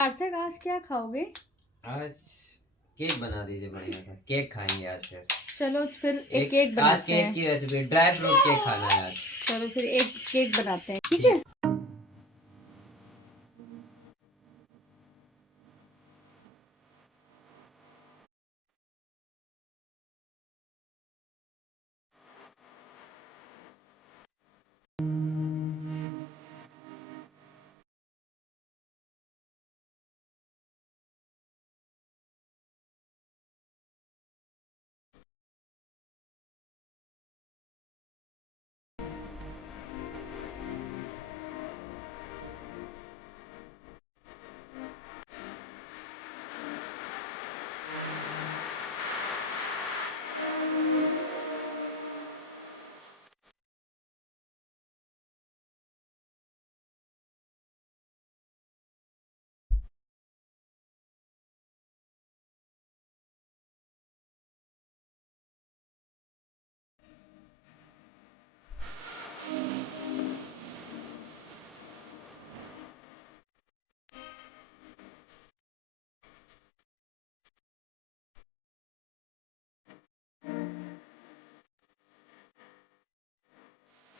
सार्थक आज क्या खाओगे? आज केक बना दीजिए बढ़िया सा। केक खाएंगे आज फिर। चलो फिर एक एक केक आज बनाते केक हैं। की रेसिपी, ड्राई फ्रूट केक खाना है आज। चलो फिर एक केक बनाते हैं, ठीक ठीक। है।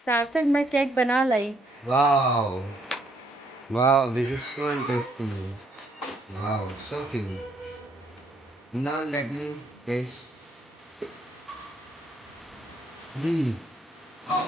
सार्थक मैं केक बना लाई। Wow. Wow, this is so interesting. Wow, so cute. Now let me taste. Hmm. Oh,